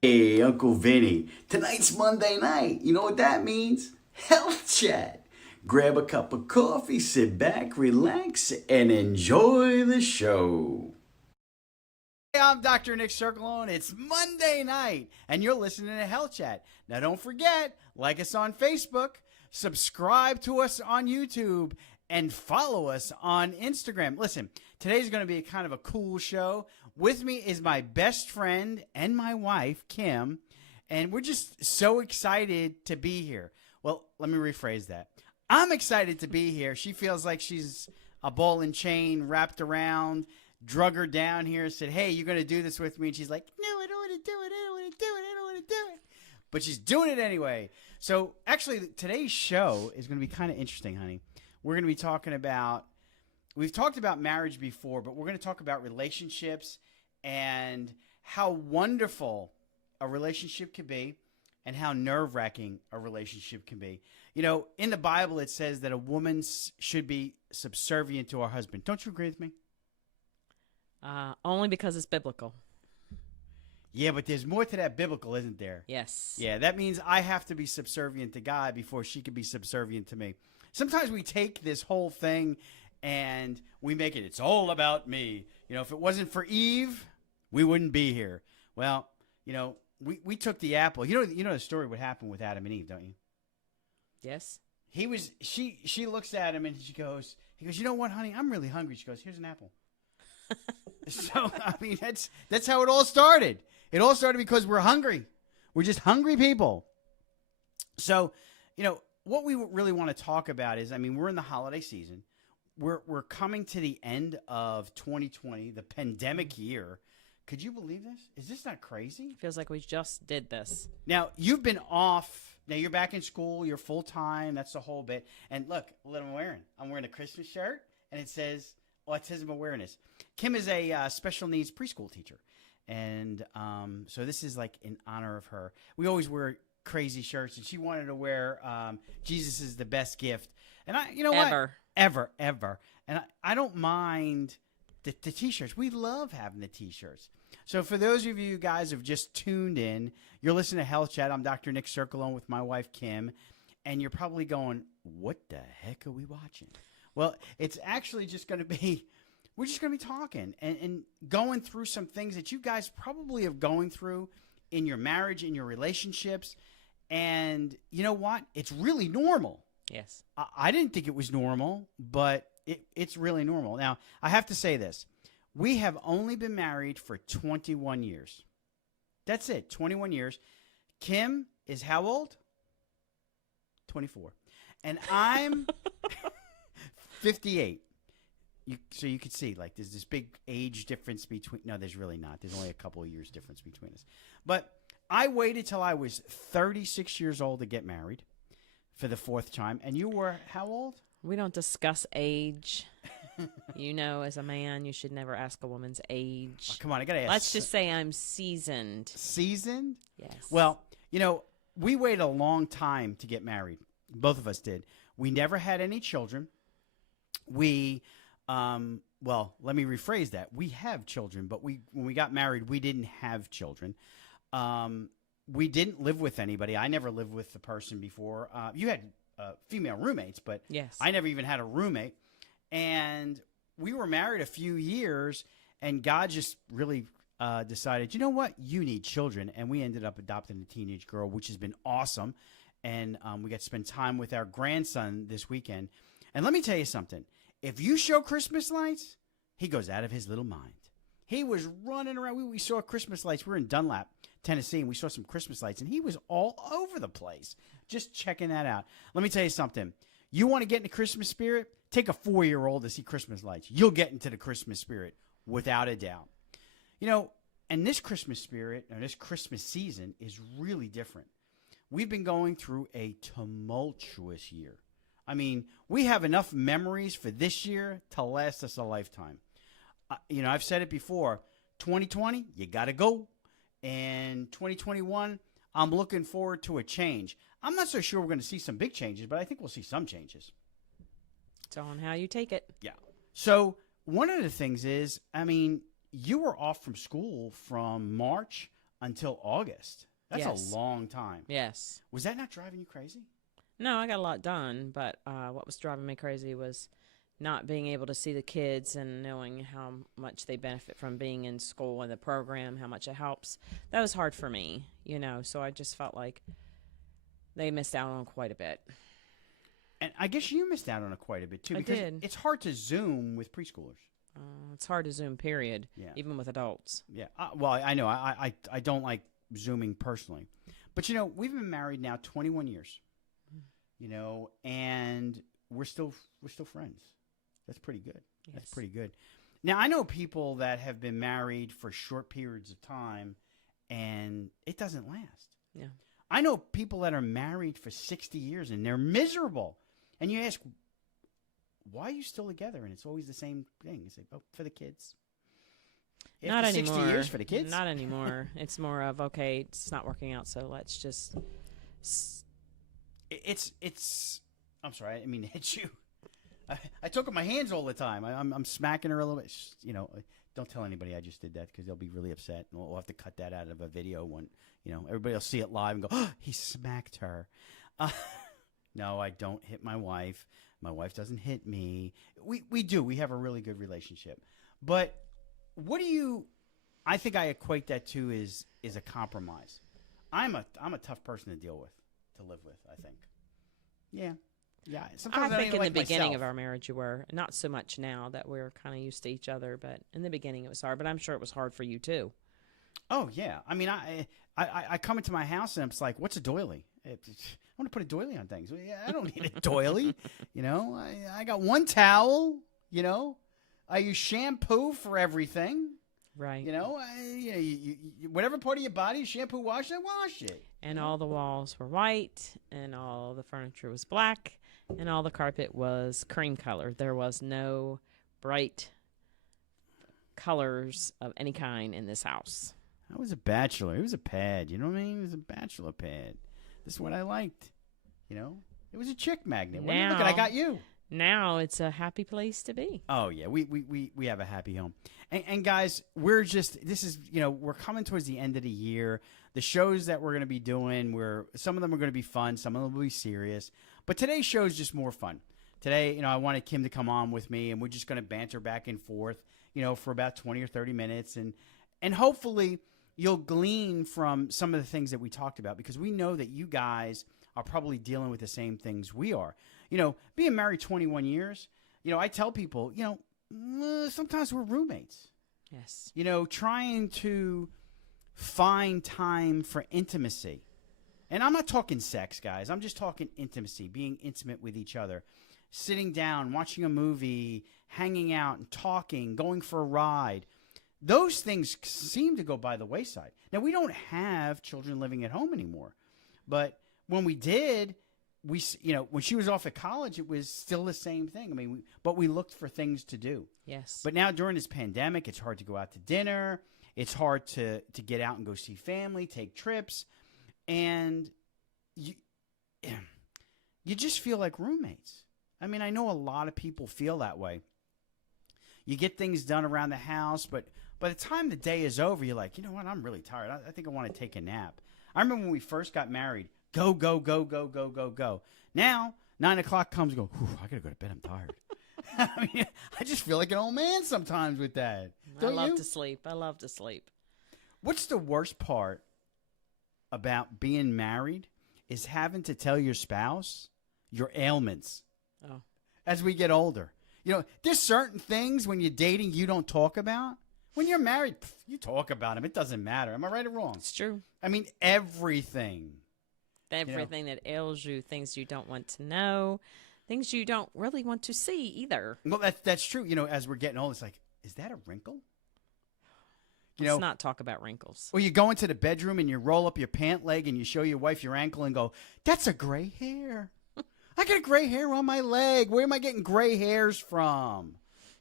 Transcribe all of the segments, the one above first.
Hey, Uncle Vinny. Tonight's Monday night. You know what that means? Health Chat. Grab a cup of coffee, sit back, relax, and enjoy the show. Hey, I'm Dr. Nick Circolone. It's Monday night, and you're listening to Health Chat. Now, don't forget, like us on Facebook, subscribe to us on YouTube, and follow us on Instagram. Listen, today's going to be kind of a cool show. With me is my best friend and my wife, Kim, and we're just so excited to be here. Well, let me rephrase that. I'm excited to be here. She feels like she's a ball and chain wrapped around, drug her down here, said, hey, you're going to do this with me. And she's like, no, I don't want to do it. I don't want to do it. I don't want to do it. But she's doing it anyway. So actually, today's show is going to be kind of interesting, honey. We're going to be talking about, we've talked about marriage before, but we're going to talk about relationships and how wonderful a relationship can be and how nerve-wracking a relationship can be. You know, in the Bible, it says that a woman should be subservient to her husband. Don't you agree with me? Only because it's biblical. Yeah, but there's more to that biblical, isn't there? Yes. Yeah, that means I have to be subservient to God before she can be subservient to me. Sometimes we take this whole thing and we make it, it's all about me. You know, if it wasn't for Eve, we wouldn't be here. Well, you know, we took the apple. You know the story what happened with Adam and Eve, don't you? Yes. She looks at him and he goes, you know what, honey? I'm really hungry. She goes, here's an apple. So, I mean, that's how it all started. It all started because we're hungry. We're just hungry people. So, you know, what we really want to talk about is, I mean, we're in the holiday season. We're coming to the end of 2020, the pandemic year. Could you believe this? Is this not crazy? Feels like we just did this. Now, you've been off. Now, you're back in school. You're full-time. That's the whole bit. And look what I'm wearing. I'm wearing a Christmas shirt, and it says Autism Awareness. Kim is a special needs preschool teacher. And so this is like in honor of her. We always wear crazy shirts, and she wanted to wear Jesus is the best gift. And you know what? Ever. And I don't mind the T-shirts. We love having the T-shirts. So for those of you guys who have just tuned in, you're listening to Health Chat. I'm Dr. Nick Circolone with my wife, Kim. And you're probably going, what the heck are we watching? Well, it's actually just going to be, we're just going to be talking and going through some things that you guys probably have going through in your marriage, in your relationships. And you know what? It's really normal. Yes. I didn't think it was normal, but it's really normal. Now, I have to say this. We have only been married for 21 years. That's it, 21 years. Kim is how old? 24. And I'm 58. So you could see, like, there's this big age difference between. No, there's really not. There's only a couple of years difference between us. But I waited till I was 36 years old to get married for the fourth time. And you were how old? We don't discuss age. You know, as a man, you should never ask a woman's age. Oh, come on, I got to ask. Let's just say I'm seasoned. Seasoned? Yes. Well, you know, we waited a long time to get married. Both of us did. We never had any children. We, well, let me rephrase that. We have children, but when we got married, we didn't have children. We didn't live with anybody. I never lived with a person before. You had female roommates, but yes. I never even had a roommate. And we were married a few years, and God just really decided, you know what? You need children. And we ended up adopting a teenage girl, which has been awesome. And we got to spend time with our grandson this weekend. And let me tell you something. If you show Christmas lights, he goes out of his little mind. He was running around. We saw Christmas lights. We were in Dunlap, Tennessee, and we saw some Christmas lights, and he was all over the place just checking that out. Let me tell you something. You want to get in the Christmas spirit? Take a 4-year-old to see Christmas lights. You'll get into the Christmas spirit without a doubt. You know, and this Christmas spirit, or this Christmas season, is really different. We've been going through a tumultuous year. I mean, we have enough memories for this year to last us a lifetime. You know, I've said it before. 2020, you got to go. And 2021, I'm looking forward to a change. I'm not so sure we're going to see some big changes, but I think we'll see some changes. It's on how you take it. Yeah. So one of the things is, I mean, you were off from school from March until August. That's Yes. a long time. Yes. Was that not driving you crazy? No, I got a lot done, but what was driving me crazy was not being able to see the kids and knowing how much they benefit from being in school and the program, how much it helps. That was hard for me, so I just felt like they missed out on quite a bit. And I guess you missed out on it quite a bit, too. I Because did. it's hard to Zoom with preschoolers. It's hard to Zoom, period, Yeah. even with adults. Yeah. Well, I know. I don't like Zooming personally. But, we've been married now 21 years. And we're still friends. That's pretty good. Yes. That's pretty good. Now, I know people that have been married for short periods of time, and it doesn't last. Yeah. I know people that are married for 60 years, and they're miserable. And you ask, why are you still together? And it's always the same thing. You say, oh, for the kids. Not After anymore. 60 years for the kids? Not anymore. It's more of, okay, it's not working out, so let's just... It's. I'm sorry, I didn't mean to hit you. I talk with my hands all the time. I'm smacking her a little bit. Don't tell anybody I just did that because they'll be really upset. And we'll have to cut that out of a video when everybody will see it live and go, oh, he smacked her. No, I don't hit my wife. My wife doesn't hit me. We do. We have a really good relationship. But what do you? I think I equate that to is a compromise. I'm a tough person to deal with, to live with. I think. Yeah. Yeah. Sometimes I think in the like beginning myself. of our marriage you were. Not so much now that we're kind of used to each other, but in the beginning it was hard. But I'm sure it was hard for you too. Oh, yeah. I mean, I come into my house and it's like, what's a doily? I want to put a doily on things. Well, yeah, I don't need a doily. I got one towel, I use shampoo for everything. Right. Whatever part of your body shampoo wash, I wash it. And all the walls were white, and all the furniture was black, and all the carpet was cream color. There was no bright colors of any kind in this house. I was a bachelor. It was a pad. You know what I mean? It was a bachelor pad. This is what I liked. It was a chick magnet. Look at I got you. Now it's a happy place to be. Oh, yeah. We have a happy home. And guys, we're coming towards the end of the year. The shows that we're going to be doing, some of them are going to be fun. Some of them will be serious. But today's show is just more fun. Today, I wanted Kim to come on with me, and we're just going to banter back and forth, for about 20 or 30 minutes. And hopefully you'll glean from some of the things that we talked about, because we know that you guys are probably dealing with the same things we are. Being married 21 years, I tell people, sometimes we're roommates. Yes. Trying to find time for intimacy. And I'm not talking sex, guys. I'm just talking intimacy, being intimate with each other. Sitting down, watching a movie, hanging out and talking, going for a ride. Those things seem to go by the wayside. Now, we don't have children living at home anymore. But when we did, when she was off at college, it was still the same thing. I mean, but we looked for things to do. Yes. But now during this pandemic, it's hard to go out to dinner. It's hard to get out and go see family, take trips. And you just feel like roommates. I mean, I know a lot of people feel that way. You get things done around the house, but by the time the day is over, you're like, you know what? I'm really tired. I think I want to take a nap. I remember when we first got married, go, go, go, go, go, go, go. Now, 9 o'clock comes, go, I got to go to bed. I'm tired. I mean, I just feel like an old man sometimes with that. I love to sleep. I love to sleep. What's the worst part about being married is having to tell your spouse your ailments as we get older. There's certain things when you're dating you don't talk about. When you're married, you talk about them. It doesn't matter. Am I right or wrong? It's true. I mean, everything. Everything that ails you, things you don't want to know, things you don't really want to see either. Well, that's true. As we're getting old, it's like, is that a wrinkle? Let's not talk about wrinkles. Or you go into the bedroom and you roll up your pant leg and you show your wife your ankle and go, that's a gray hair. I got a gray hair on my leg. Where am I getting gray hairs from?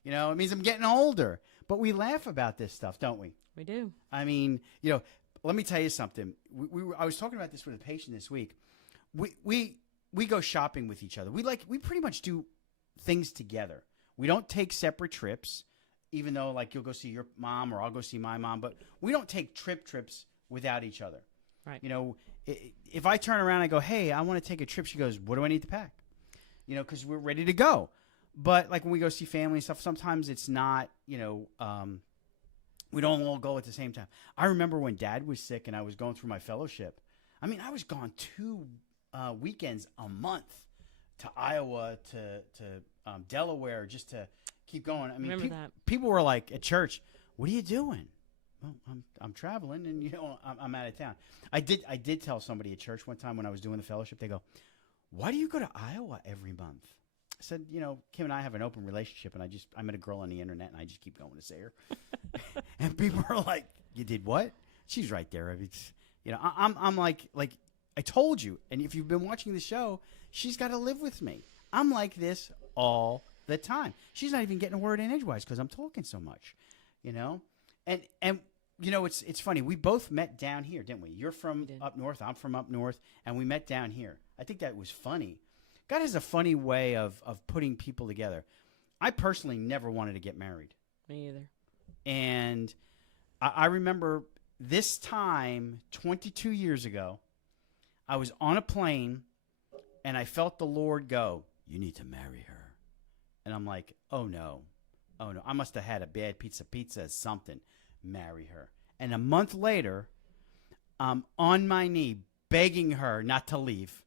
It means I'm getting older. But we laugh about this stuff, don't we? We do. I mean, let me tell you something. I was talking about this with a patient this week. We go shopping with each other. We pretty much do things together. We don't take separate trips, even though like you'll go see your mom or I'll go see my mom. But we don't take trips without each other. Right. You know, if I turn around and I go, hey, I want to take a trip, she goes, what do I need to pack? You know, because we're ready to go. But like when we go see family and stuff, sometimes it's not, you know, we don't all go at the same time. I remember when Dad was sick and I was going through my fellowship. I mean, I was gone 2 weekends a month to Iowa, to Delaware, just to keep going. I mean, people were like at church, what are you doing? Well, I'm traveling, and you know I'm out of town. I did tell somebody at church one time when I was doing the fellowship. They go, "Why do you go to Iowa every month?" I said, "You know, Kim and I have an open relationship, and I met a girl on the internet, and I just keep going to see her." And people are like, "You did what?" She's right there. It's, you know, I'm like I told you, and if you've been watching the show, she's got to live with me. I'm like this all the time. She's not even getting a word in edgewise because I'm talking so much, you know. And you know, it's funny. We both met down here, didn't we? You're from up north. I'm from up north. And we met down here. I think that was funny. God has a funny way of putting people together. I personally never wanted to get married. Me either. And I remember this time 22 years ago, I was on a plane and I felt the Lord go, you need to marry her. And I'm like, oh no. I must have had a bad pizza or something. Marry her. And a month later, I'm on my knee begging her not to leave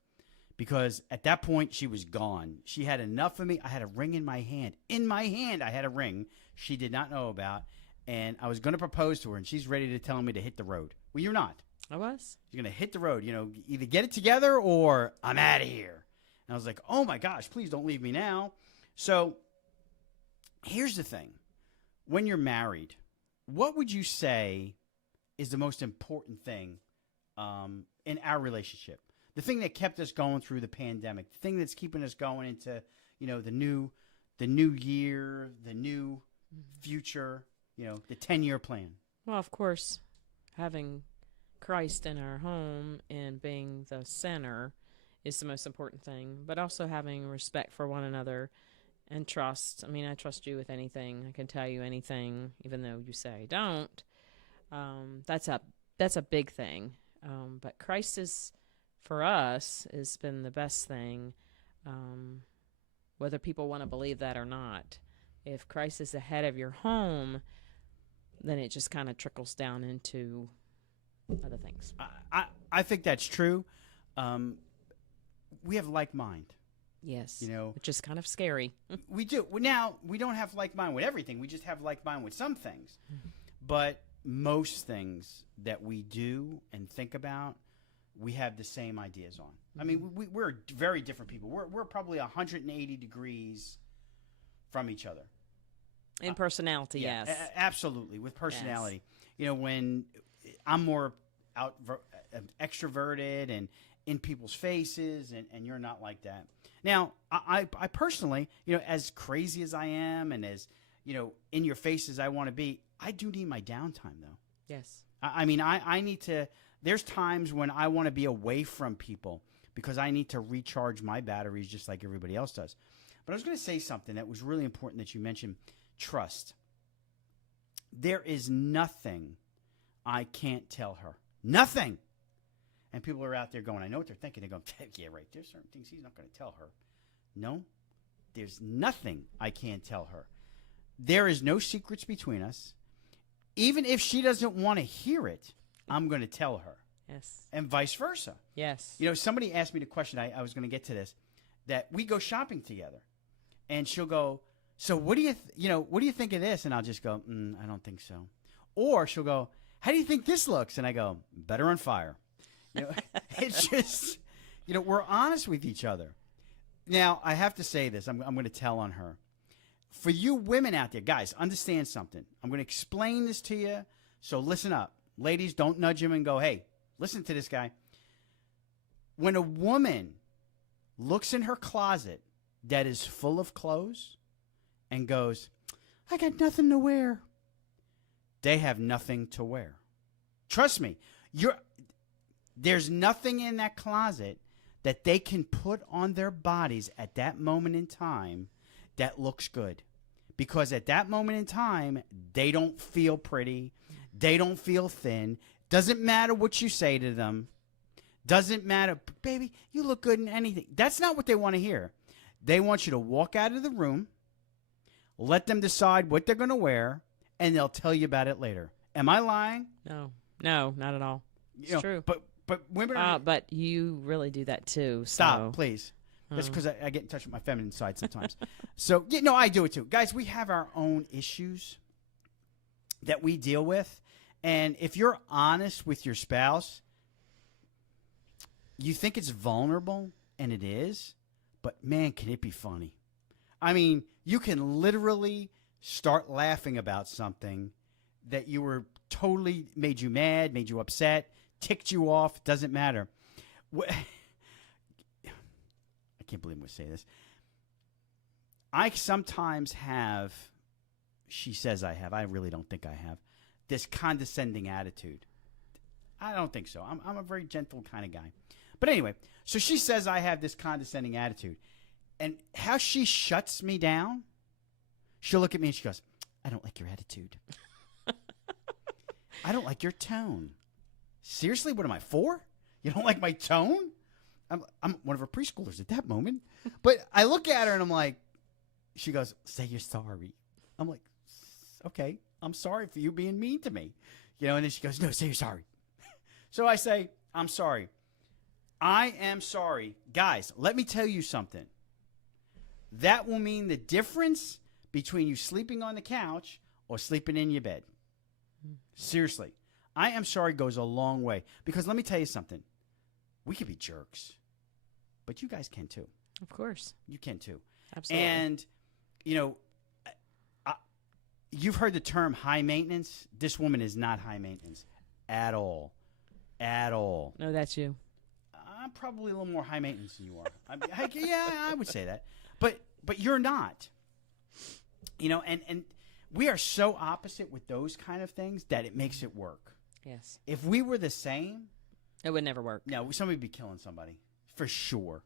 because at that point she was gone. She had enough of me. I had a ring in my hand. In my hand, I had a ring she did not know about. And I was going to propose to her, and she's ready to tell me to hit the road. Well, you're not. I was. You're going to hit the road. You know, either get it together or I'm out of here. And I was like, oh, my gosh, please don't leave me now. So here's the thing. When you're married, what would you say is the most important thing in our relationship? The thing that kept us going through the pandemic, the thing that's keeping us going into, you know, the new year, the new future, you know, the 10-year plan. Well, of course, having Christ in our home and being the center is the most important thing, but also having respect for one another and trust. I mean, I trust you with anything. I can tell you anything, even though you say I don't. That's a big thing. But Christ is, for us, has been the best thing, whether people want to believe that or not. If Christ is the head of your home, then it just kind of trickles down into other things. I think that's true. We have like mind. Yes, you know, which is kind of scary. We do. Now, we don't have like mind with everything. We just have like mind with some things. But most things that we do and think about, we have the same ideas on. I mean, we're very different people. We're probably 180 degrees from each other. In personality, yeah, yes. Absolutely, with personality. Yes. You know, when I'm more extroverted and in people's faces, and you're not like that. Now, I personally, you know, as crazy as I am and as, you know, in your face as I want to be, I do need my downtime, though. Yes. I mean, I need to, there's times when I want to be away from people because I need to recharge my batteries just like everybody else does. But I was going to say something that was really important that you mentioned, trust. There is nothing I can't tell her. Nothing. And people are out there going, I know what they're thinking. They're going, yeah, right. There's certain things he's not going to tell her. No, there's nothing I can't tell her. There is no secrets between us. Even if she doesn't want to hear it, I'm going to tell her. Yes. And vice versa. Yes. You know, somebody asked me the question, I was going to get to this, that we go shopping together. And she'll go, so what do you think of this? And I'll just go, I don't think so. Or she'll go, how do you think this looks? And I go, better on fire. You know, it's just, you know, we're honest with each other. Now, I have to say this. I'm going to tell on her. For you women out there, guys, understand something. I'm going to explain this to you, so listen up. Ladies, don't nudge him and go, hey, listen to this guy. When a woman looks in her closet that is full of clothes and goes, I got nothing to wear, they have nothing to wear. Trust me, there's nothing in that closet that they can put on their bodies at that moment in time that looks good. Because at that moment in time, they don't feel pretty. They don't feel thin. Doesn't matter what you say to them. Doesn't matter, baby, you look good in anything. That's not what they want to hear. They want you to walk out of the room, let them decide what they're going to wear, and they'll tell you about it later. Am I lying? No, not at all. It's true. But women are... But you really do that too. Stop, so. please. That's because I get in touch with my feminine side sometimes. So, yeah, no, I do it too. Guys, we have our own issues that we deal with. And if you're honest with your spouse, you think it's vulnerable, and it is, but man, can it be funny. I mean, you can literally start laughing about something that you were totally made you mad, made you upset, ticked you off, doesn't matter. I can't believe I'm going to say this. I sometimes have, she says I have, I really don't think I have, this condescending attitude. I don't think so. I'm a very gentle kind of guy. But anyway, so she says I have this condescending attitude. And how she shuts me down, she'll look at me and she goes, I don't like your attitude. I don't like your tone. Seriously, what am I for? You don't like my tone? I'm one of her preschoolers at that moment. But I look at her and I'm like, she goes, say you're sorry. I'm like, okay, I'm sorry for you being mean to me. You know, and then she goes, no, say you're sorry. So I say, I'm sorry. I am sorry. Guys, let me tell you something. That will mean the difference between you sleeping on the couch or sleeping in your bed. Seriously. I am sorry goes a long way. Because let me tell you something. We could be jerks. But you guys can too. Of course. You can too. Absolutely. And, you know, you've heard the term high maintenance. This woman is not high maintenance at all. At all. No, that's you. I'm probably a little more high maintenance than you are. Yeah, I would say that. But you're not. You know, and we are so opposite with those kind of things that it makes it work. Yes. If we were the same, it would never work. No, somebody would be killing somebody for sure.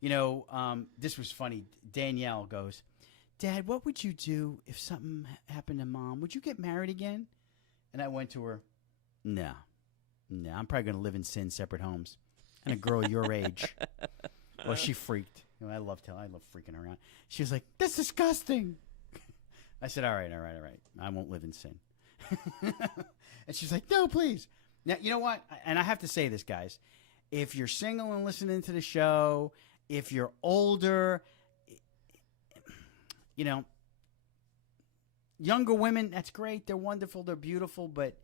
You know, this was funny. Danielle goes, Dad, what would you do if something happened to Mom? Would you get married again? And I went to her, no, I'm probably going to live in sin, separate homes. And a girl your age. Well, she freaked. You know, I love freaking her out. She was like, that's disgusting. I said, all right. I won't live in sin. And she's like, no, please. Now, you know what? And I have to say this, guys. If you're single and listening to the show, if you're older, you know, younger women, that's great. They're wonderful. They're beautiful. But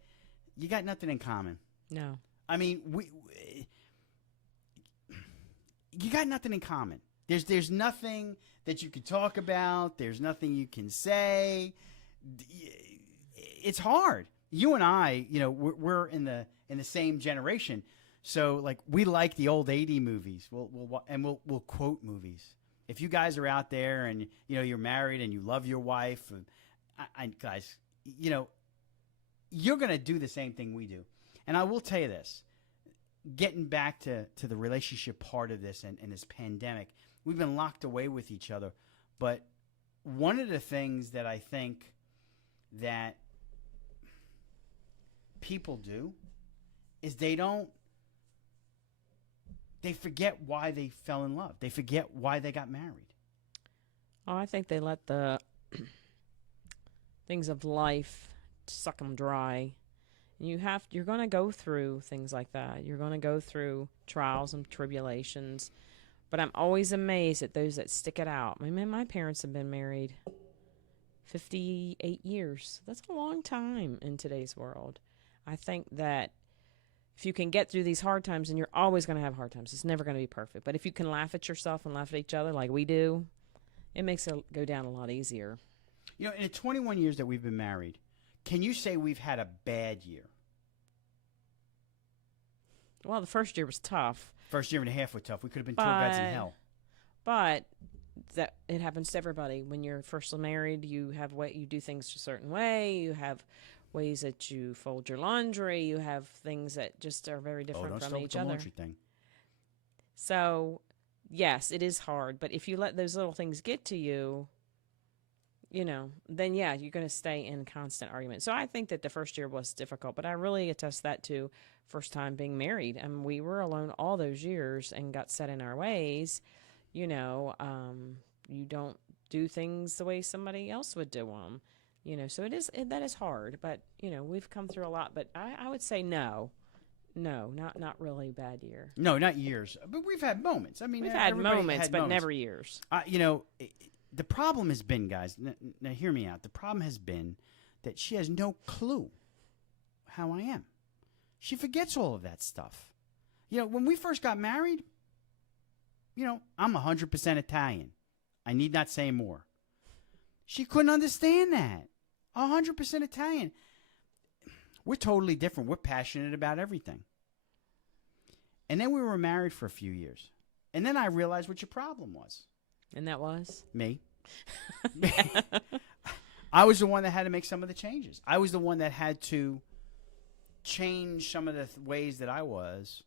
you got nothing in common. No. I mean, you got nothing in common. There's nothing that you can talk about. There's nothing you can say. It's hard. You and I, you know, we're in the same generation, so like we like the old 80 movies. We'll quote movies. If you guys are out there and you know you're married and you love your wife, guys, you know, you're gonna do the same thing we do. And I will tell you this. Getting back to the relationship part of this and this pandemic, we've been locked away with each other. But one of the things that I think that people do is they forget why they fell in love. They forget why they got married. Oh, I think they let the things of life suck them dry. You're going to go through things like that. You're going to go through trials and tribulations. But I'm always amazed at those that stick it out. I mean, my parents have been married 58 years. That's a long time in today's world. I think that if you can get through these hard times, and you're always going to have hard times. It's never going to be perfect. But if you can laugh at yourself and laugh at each other like we do, it makes it go down a lot easier. You know, in the 21 years that we've been married, can you say we've had a bad year? Well, the first year was tough. First year and a half was tough. We could have been tour guides in hell. But that it happens to everybody. When you're first married, you do things a certain way. You have ways that you fold your laundry. You have things that just are very different from each other. Laundry thing. So, yes, it is hard. But if you let those little things get to you, then yeah, you're going to stay in constant argument. So I think that the first year was difficult, but I really attest that to first time being married. I mean, we were alone all those years and got set in our ways. You don't do things the way somebody else would do them. So that is hard, but we've come through a lot. But I would say no, not really bad year. No, not years, but we've had moments. I mean, We've had everybody moments, had but moments. never years. The problem has been, guys. Now hear me out. The problem has been that she has no clue how I am. She forgets all of that stuff. When we first got married, I'm 100% Italian. I need not say more. She couldn't understand that. 100% Italian. We're totally different. We're passionate about everything. And then we were married for a few years. And then I realized what your problem was. And that was? Me. I was the one that had to make some of the changes. I was the one that had to change some of the ways that I was,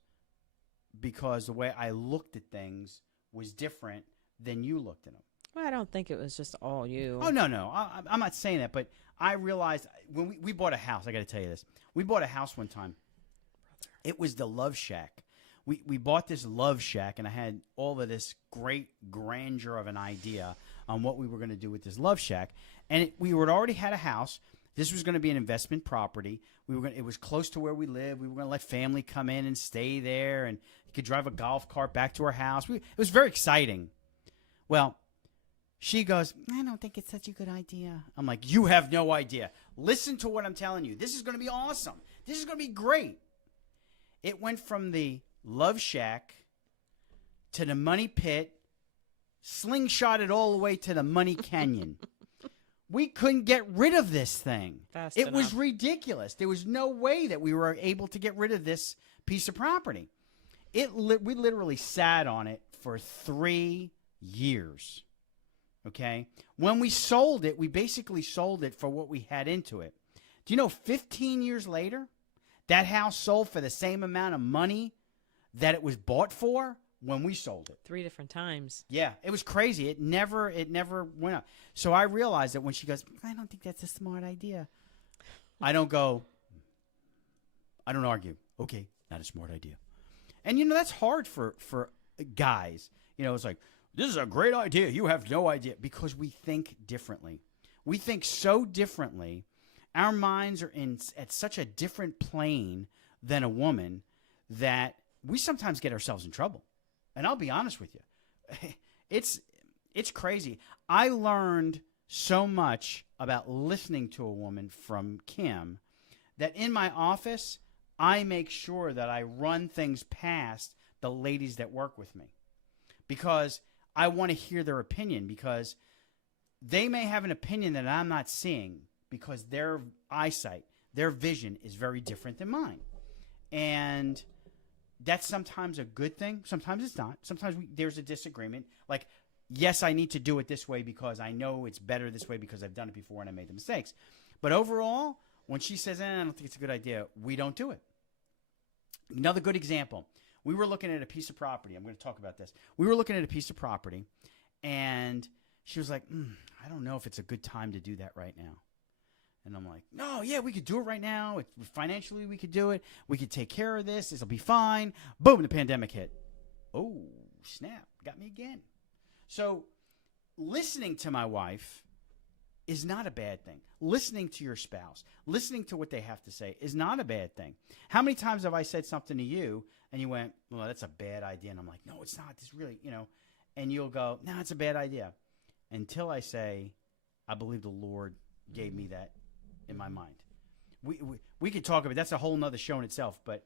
because the way I looked at things was different than you looked at them. Well, I don't think it was just all you. Oh, no. I'm not saying that, but I realized when we bought a house, I got to tell you this. We bought a house one time. It was the Love Shack. We bought this Love Shack, and I had all of this great grandeur of an idea on what we were going to do with this Love Shack. And we had already had a house. This was going to be an investment property. It was close to where we live. We were going to let family come in and stay there, and you could drive a golf cart back to our house. It was very exciting. Well, she goes, I don't think it's such a good idea. I'm like, you have no idea. Listen to what I'm telling you. This is going to be awesome. This is going to be great. It went from the Love Shack to the Money Pit, slingshotted all the way to the Money Canyon. We couldn't get rid of this thing. It was ridiculous. There was no way that we were able to get rid of this piece of property. We literally sat on it for 3 years. Okay? When we sold it, we basically sold it for what we had into it. Do you know 15 years later, that house sold for the same amount of money that it was bought for when we sold it? 3 different times. Yeah, it was crazy. It never went up. So I realized that when she goes, I don't think that's a smart idea. I don't argue. Okay, not a smart idea. And that's hard for guys. It's like, this is a great idea. You have no idea. Because we think differently. We think so differently. Our minds are at such a different plane than a woman that we sometimes get ourselves in trouble. And I'll be honest with you. It's crazy. I learned so much about listening to a woman from Kim that in my office, I make sure that I run things past the ladies that work with me, because I want to hear their opinion, because they may have an opinion that I'm not seeing, because their eyesight, their vision is very different than mine. And that's sometimes a good thing. Sometimes it's not. Sometimes there's a disagreement. Like, yes, I need to do it this way because I know it's better this way because I've done it before and I made the mistakes. But overall, when she says, I don't think it's a good idea, we don't do it. Another good example. We were looking at a piece of property. I'm going to talk about this. We were looking at a piece of property, and she was like, I don't know if it's a good time to do that right now. And I'm like, no, yeah, we could do it right now. Financially, we could do it. We could take care of this. This will be fine. Boom, the pandemic hit. Oh, snap. Got me again. So listening to my wife is not a bad thing. Listening to your spouse, listening to what they have to say is not a bad thing. How many times have I said something to you and you went, well, that's a bad idea. And I'm like, no, it's not. This really, and you'll go, no, it's a bad idea. Until I say, I believe the Lord gave me that in my mind. We could talk about, that's a whole nother show in itself, but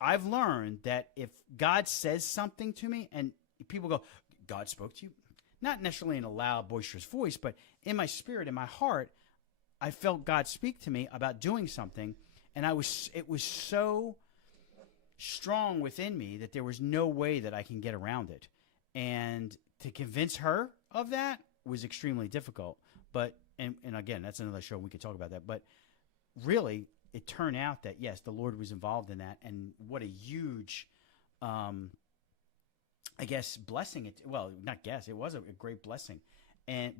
I've learned that if God says something to me and people go, God spoke to you, not necessarily in a loud, boisterous voice, but in my spirit, in my heart, I felt God speak to me about doing something, and it was so strong within me that there was no way that I can get around it. And to convince her of that was extremely difficult. But and again, that's another show, we could talk about that. But really, it turned out that, yes, the Lord was involved in that, and what a huge I guess blessing it. Well, not guess. It was a great blessing.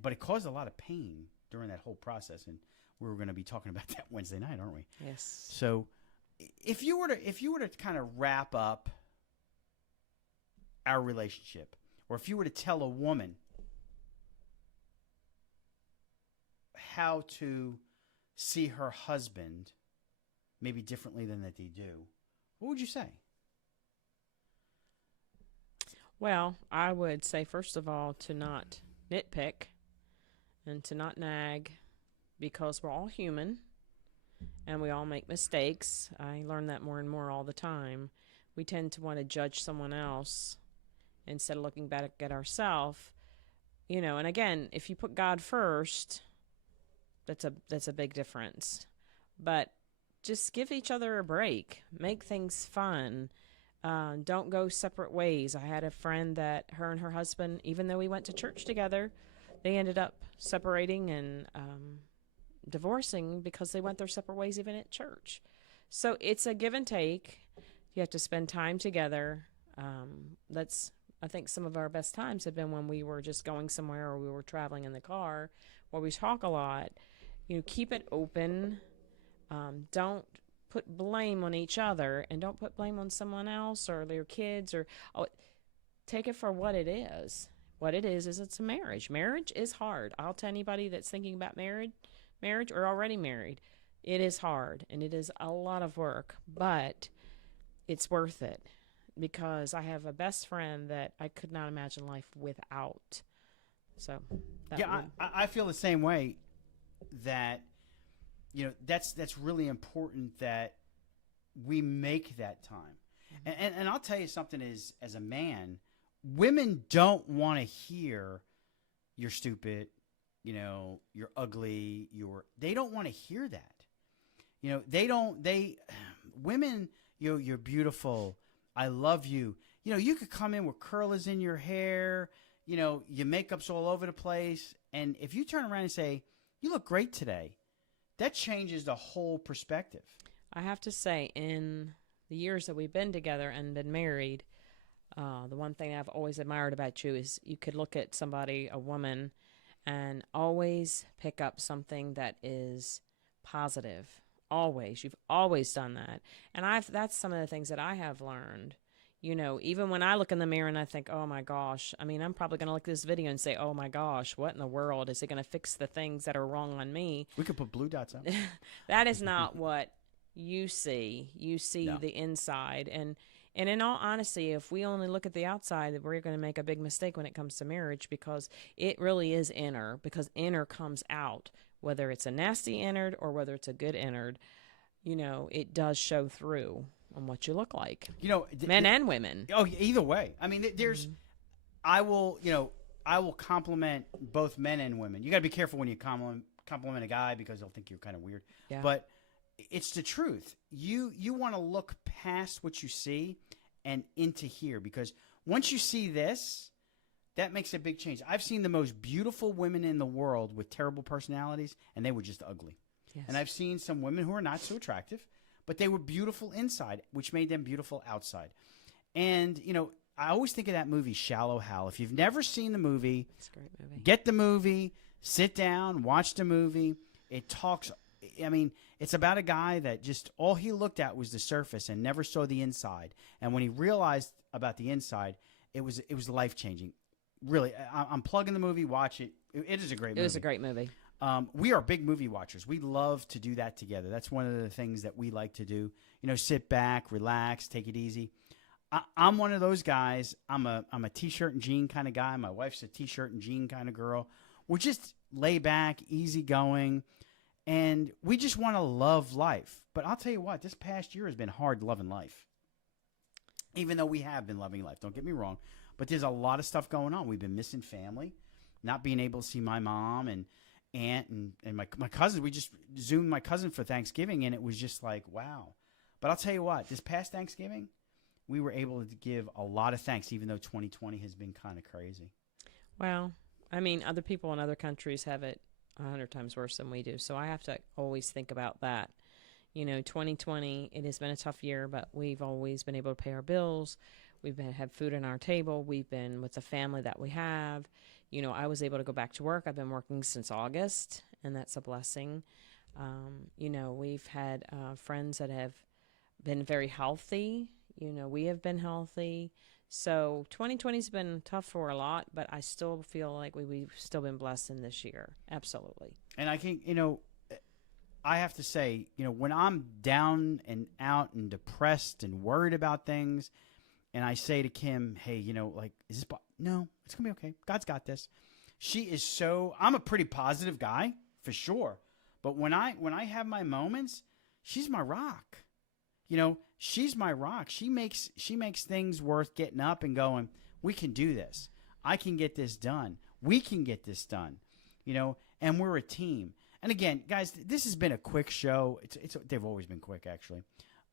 but it caused a lot of pain during that whole process, and we were going to be talking about that Wednesday night, aren't we? Yes. So, if you were to kind of wrap up our relationship, or if you were to tell a woman how to see her husband maybe differently than that they do, what would you say? Well, I would say, first of all, to not nitpick and to not nag, because we're all human and we all make mistakes. I learn that more and more all the time. We tend to want to judge someone else instead of looking back at ourselves. And again, if you put God first, that's a big difference. But just give each other a break. Make things fun. Don't go separate ways. I had a friend that her and her husband, even though we went to church together, they ended up separating and divorcing because they went their separate ways even at church. So it's a give and take. You have to spend time together. I think some of our best times have been when we were just going somewhere or we were traveling in the car where we talk a lot. Keep it open. Don't put blame on each other, and don't put blame on someone else or your kids, or take it for what it is. What it is it's a marriage. Marriage is hard. I'll tell anybody that's thinking about marriage or already married, it is hard and it is a lot of work, but it's worth it, because I have a best friend that I could not imagine life without. So I feel the same way, that that's really important that we make that time. And I'll tell you something, as a man, women don't want to hear you're stupid, you're ugly, they don't want to hear that. Women, you're beautiful, I love you. You could come in with curlers in your hair, your makeup's all over the place, and if you turn around and say, you look great today, that changes the whole perspective. I have to say, in the years that we've been together and been married, the one thing I've always admired about you is you could look at somebody, a woman, and always pick up something that is positive. Always. You've always done that. And that's some of the things that I have learned. Even when I look in the mirror and I think, oh my gosh, I'm probably going to look at this video and say, oh my gosh, what in the world? Is it going to fix the things that are wrong on me? We could put blue dots on. That is not what you see. You see the inside. And in all honesty, if we only look at the outside, we're going to make a big mistake when it comes to marriage, because it really is inner, because inner comes out. Whether it's a nasty innard or whether it's a good innard, it does show through on what you look like. Men and women. Oh, either way. There's, I will compliment both men and women. You got to be careful when you compliment a guy, because they'll think you're kind of weird. Yeah. But it's the truth. You want to look past what you see and into here, because once you see this, that makes a big change. I've seen the most beautiful women in the world with terrible personalities, and they were just ugly. Yes. And I've seen some women who are not so attractive, but they were beautiful inside, which made them beautiful outside. And, I always think of that movie, Shallow Hal. If you've never seen the movie, It's a great movie. get the movie, sit down, watch the movie. It talks, it's about a guy that just, all he looked at was the surface and never saw the inside. And when he realized about the inside, it was life-changing. Really, I'm plugging the movie, watch it. It is a great movie. It was a great movie. We are big movie watchers. We love to do that together. That's one of the things that we like to do. Sit back, relax, take it easy. I'm one of those guys. I'm a t-shirt and jean kind of guy. My wife's a t-shirt and jean kind of girl. We're just lay back, easy going, and we just want to love life. But I'll tell you what, this past year has been hard loving life. Even though we have been loving life, don't get me wrong. But there's a lot of stuff going on. We've been missing family, not being able to see my mom and aunt and my cousins. We just Zoomed my cousin for Thanksgiving, and it was just like, wow. But I'll tell you what, this past Thanksgiving, we were able to give a lot of thanks, even though 2020 has been kind of crazy. Well, other people in other countries have it 100 times worse than we do. So I have to always think about that. 2020, it has been a tough year, but we've always been able to pay our bills. We've had food on our table. We've been with the family that we have. I was able to go back to work. I've been working since August, and that's a blessing. We've had friends that have been very healthy. We have been healthy. So 2020's been tough for a lot, but I still feel like we've still been blessed in this year. Absolutely. And I think, I have to say, when I'm down and out and depressed and worried about things, and I say to Kim, hey, is this, no, it's going to be okay. God's got this. She is I'm a pretty positive guy, for sure. But when I have my moments, she's my rock. She's my rock. She makes things worth getting up and going, we can do this. I can get this done. We can get this done. And we're a team. And again, guys, this has been a quick show. They've always been quick, actually.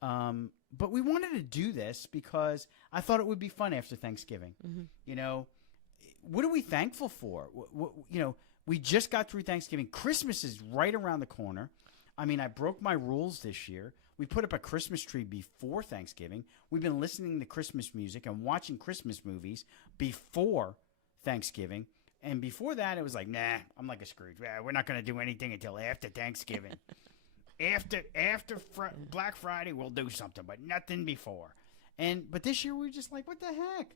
But we wanted to do this because I thought it would be fun after Thanksgiving. Mm-hmm. What are we thankful for? We just got through Thanksgiving. Christmas is right around the corner. I mean, I broke my rules this year. We put up a Christmas tree before Thanksgiving. We've been listening to Christmas music and watching Christmas movies before Thanksgiving. And before that, it was like, nah, I'm like a Scrooge. We're not going to do anything until after Thanksgiving. after Black Friday, we'll do something, but nothing before. But this year, we're just like, what the heck?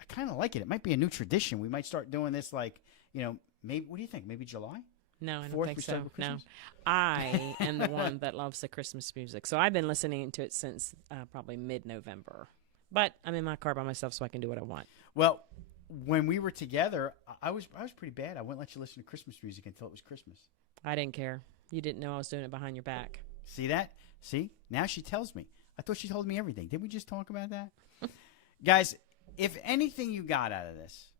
I kind of like it. It might be a new tradition. We might start doing this maybe, what do you think? Maybe July? No, I don't think so. No. I am the one that loves the Christmas music. So I've been listening to it since probably mid-November. But I'm in my car by myself, so I can do what I want. Well, when we were together, I was pretty bad. I wouldn't let you listen to Christmas music until it was Christmas. I didn't care. You didn't know I was doing it behind your back. See that? See? Now she tells me. I thought she told me everything. Didn't we just talk about that? Guys, if anything you got out of this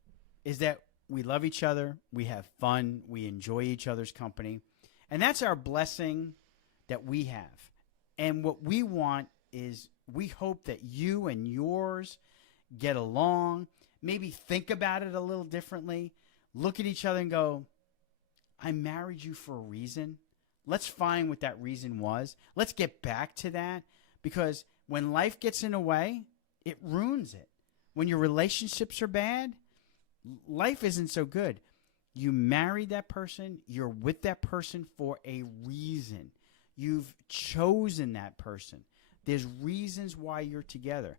is that we love each other, we have fun, we enjoy each other's company, and that's our blessing that we have. And what we want is we hope that you and yours get along, maybe think about it a little differently, look at each other and go, I married you for a reason. Let's find what that reason was. Let's get back to that, because when life gets in the way, it ruins it. When your relationships are bad, life isn't so good. You married that person. You're with that person for a reason. You've chosen that person. There's reasons why you're together.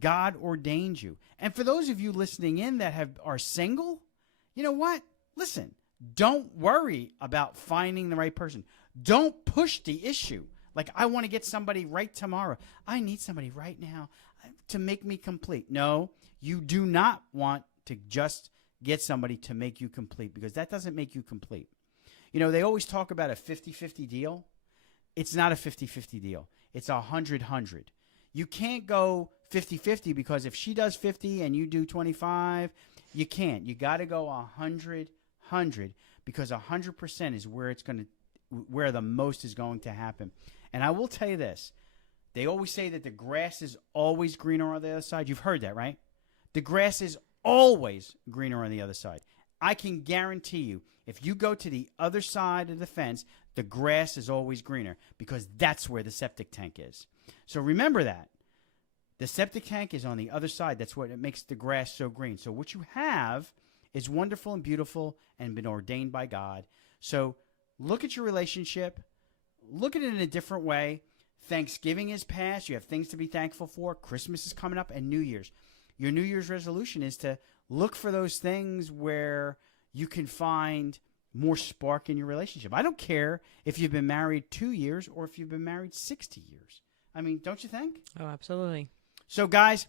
God ordained you. And for those of you listening in that are single, you know what? Listen, don't worry about finding the right person. Don't push the issue. Like, I want to get somebody right tomorrow. I need somebody right now to make me complete. No, you do not want to just get somebody to make you complete, because that doesn't make you complete. They always talk about a 50-50 deal. It's not a 50-50 deal. It's 100-100. You can't go 50-50, because if she does 50 and you do 25, you can't. You got to go 100-100, because 100% is where the most is going to happen. And I will tell you this. They always say that the grass is always greener on the other side. You've heard that, right? The grass is always greener on the other side. I can guarantee you, if you go to the other side of the fence, the grass is always greener, because that's where the septic tank is. So remember that. The septic tank is on the other side. That's what it makes the grass so green. So what you have is wonderful and beautiful and been ordained by God. So look at your relationship. Look at it in a different way. Thanksgiving is past. You have things to be thankful for. Christmas is coming up, and New Year's. Your New Year's resolution is to look for those things where you can find more spark in your relationship. I don't care if you've been married 2 years or if you've been married 60 years. I mean, don't you think? Oh, absolutely. So, guys,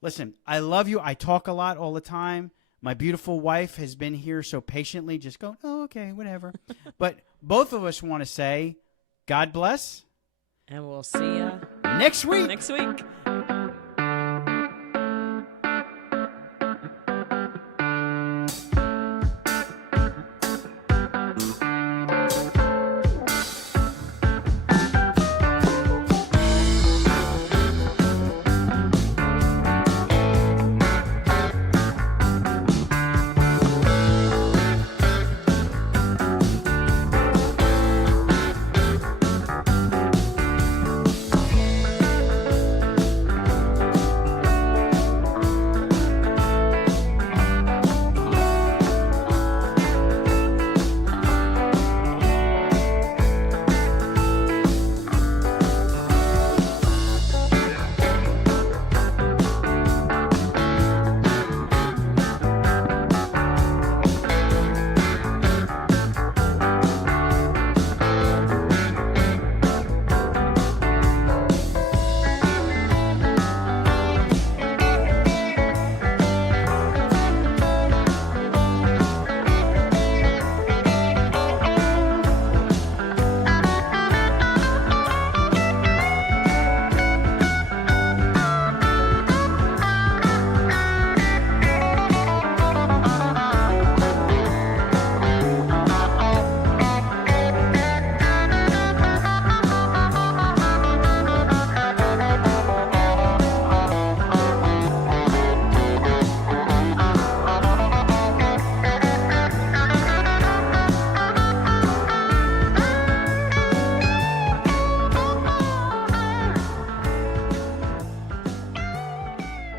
listen, I love you. I talk a lot all the time. My beautiful wife has been here so patiently, just going, oh, okay, whatever. But both of us want to say, God bless. And we'll see you next week. Next week.